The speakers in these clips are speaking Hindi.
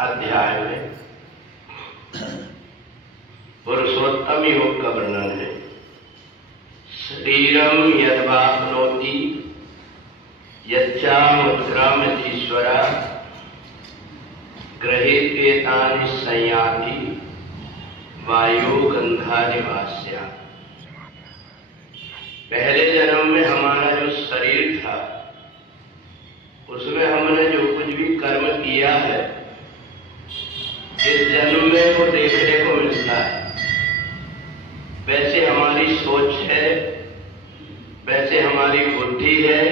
अध्याय में पुरुषोत्तम योग का वर्णन है। शरीरम यद्वाप्नोति यच्चामुत्क्रामतीश्वरा गृहीत्वेतानि संयाति वायु गंधानि वास्या। पहले जन्म में हमारा जो शरीर था उसमें हमने जो कुछ भी कर्म किया है इस जन्म में वो देखने को मिलता है। वैसे हमारी सोच है, वैसे हमारी बुद्धि है,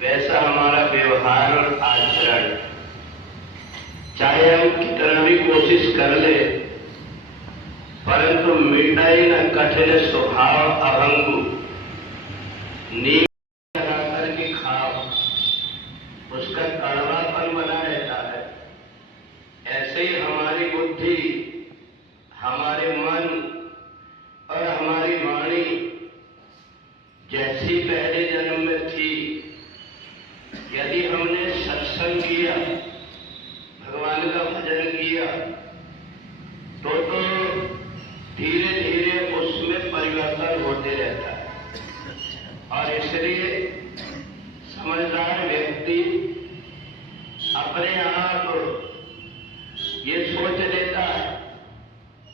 वैसा हमारा व्यवहार और आचरण। चाहे हम कितना भी कोशिश कर ले परंतु मिटा ही न कठिन स्वभाव अभंगु नीम लगा करके खाओ, उसका कड़वापन बना रहता है। ऐसे ही हमारी बुद्धि, हमारे मन और हमारी वाणी जैसी पहले जन्म में थी, यदि हमने सत्संग किया, भगवान का भजन किया तो धीरे धीरे उसमें परिवर्तन होते रहता है। और इसलिए समझदार व्यक्ति अपने आप ये सोच लेता है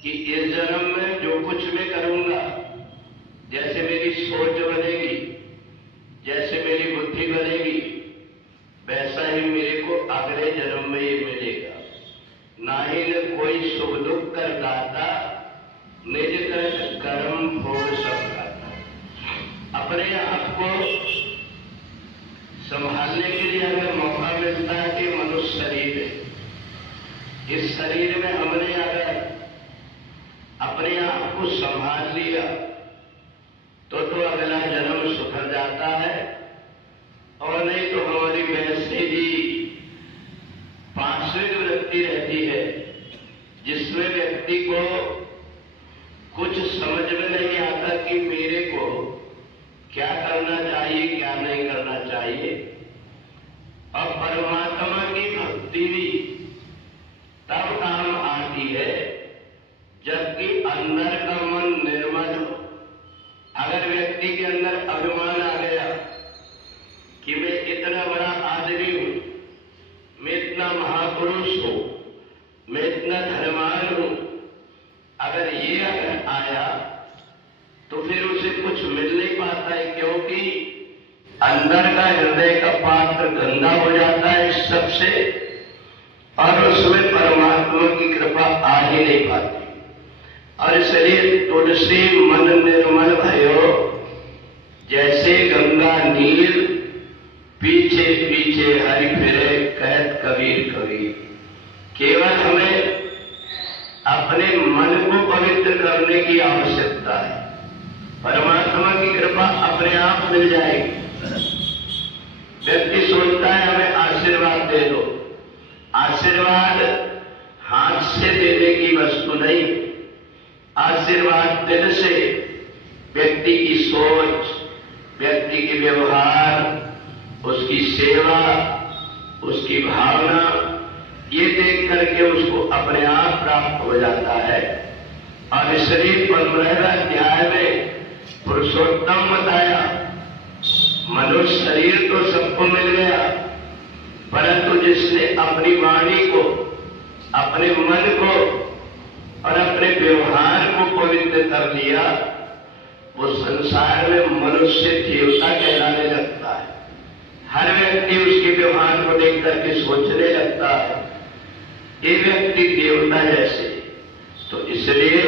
कि इस जन्म में जो कुछ मैं करूंगा, जैसे मेरी सोच बनेगी, जैसे मेरी बुद्धि बनेगी, वैसा ही मेरे को अगले जन्म में ये मिलेगा। ना ही न कोई सुख दुख कर दाता, निज कर कर्म भोग सब खाता। अपने आप को संभालने के लिए अगर मौका मिलता है कि मनुष्य शरीर है, इस शरीर में हमने अगर अपने आप को संभाल लिया तो अगला जन्म सुधर जाता है। और नहीं तो हमारी वैसे ही पार्श्विक वृत्ति रहती है जिसमें व्यक्ति को कुछ समझ में नहीं आता कि मेरे को क्या करना चाहिए, क्या नहीं करना चाहिए। और परमात्मा की भक्ति भी तब काम आती है जबकि अंदर का मन निर्मल हो। अगर व्यक्ति के अंदर अभिमान आ गया कि मैं इतना बड़ा आदमी हूं, मैं इतना महापुरुष हूं, मैं इतना धर्मान हूं, अगर आया तो फिर उसे कुछ मिल नहीं पाता है, क्योंकि अंदर का हृदय का पात्र गंदा हो जाता है इस सबसे, और उसमें परमात्मा की कृपा आ ही नहीं पाती। और इसलिए तुलसी मन निर्मल भयो, जैसे गंगा नीर पीछे पीछे हरि फिरे कहत कबीर कबीर। केवल हमें अपने मन को पवित्र करने की आवश्यकता है, परमात्मा की कृपा अपने आप मिल जाएगी। व्यक्ति सोचता है हमें आशीर्वाद दे दो। आशीर्वाद हाथ से देने की वस्तु नहीं, आशीर्वाद दिल से व्यक्ति की सोच, व्यक्ति के व्यवहार, उसकी सेवा, उसकी भावना, ये देख करके उसको अपने आप प्राप्त हो जाता है। और इसलिए 15वें अध्याय में पुरुषोत्तम बताया। मनुष्य शरीर तो सबको मिल गया, परंतु जिसने अपनी वाणी को, अपने मन को और अपने व्यवहार को पवित्र कर लिया, वो संसार में मनुष्य देवता कहलाने लगता है। हर व्यक्ति उसके व्यवहार को देख करके सोचने लगता है ये व्यक्ति देवता जैसे। तो इसलिए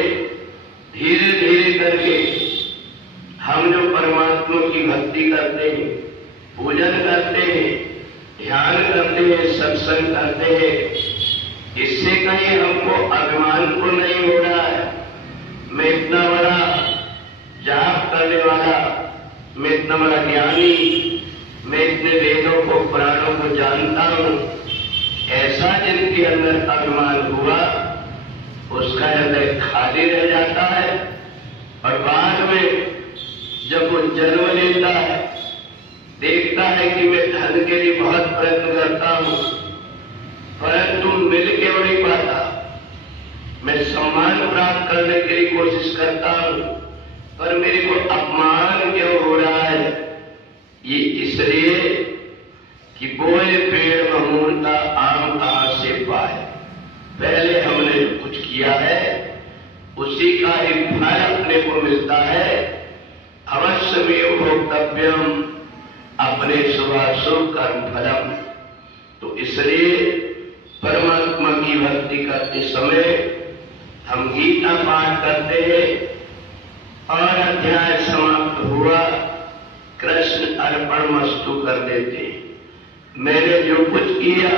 धीरे धीरे करके हम जो परमात्मा की भक्ति करते हैं, पूजन करते हैं, ध्यान करते हैं, सत्संग करते हैं, इससे कहीं हमको अभिमान को नहीं हो रहा है मैं इतना बड़ा जाप करने वाला, मैं इतना बड़ा ज्ञानी, मैं इतने वेदों को, पुराणों को जानता हूं। ऐसा जिनके अंदर अभिमान हुआ उसका हृदय खाली रह जाता है। और बाद में जब वो जन्म लेता है, देखता है कि मैं धन के लिए बहुत प्रयत्न करता हूं, परंतु मिल प्राप्त करने के लिए कोशिश करता हूं, पर मेरे को अपमान क्यों हो रहा है? ये इसलिए कि बोए पेड़ में मूलता आम कहां से पाए। पहले हमने जो कुछ किया है उसी का ही फल अपने को मिलता है। अवश्य में भोक्तव्यम अपने शुभाशुभ कर्म फलम। तो इसलिए परमात्मा की भक्ति करते समय हम गीता पाठ करते हैं और अध्याय समाप्त हुआ कृष्ण अर्पणमस्तु कर देते हैं। मैंने जो कुछ किया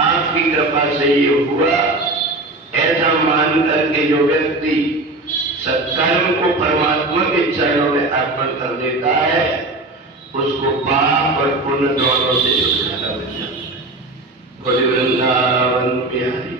आपकी कृपा से ये हुआ, ऐसा मान करके जो व्यक्ति सत्कर्म को परमात्मा के चरणों में अर्पण कर देता है उसको पाप और पुण्य दोनों से छुटकारा मिल जाता है। बोले वृंदावन बिहारी।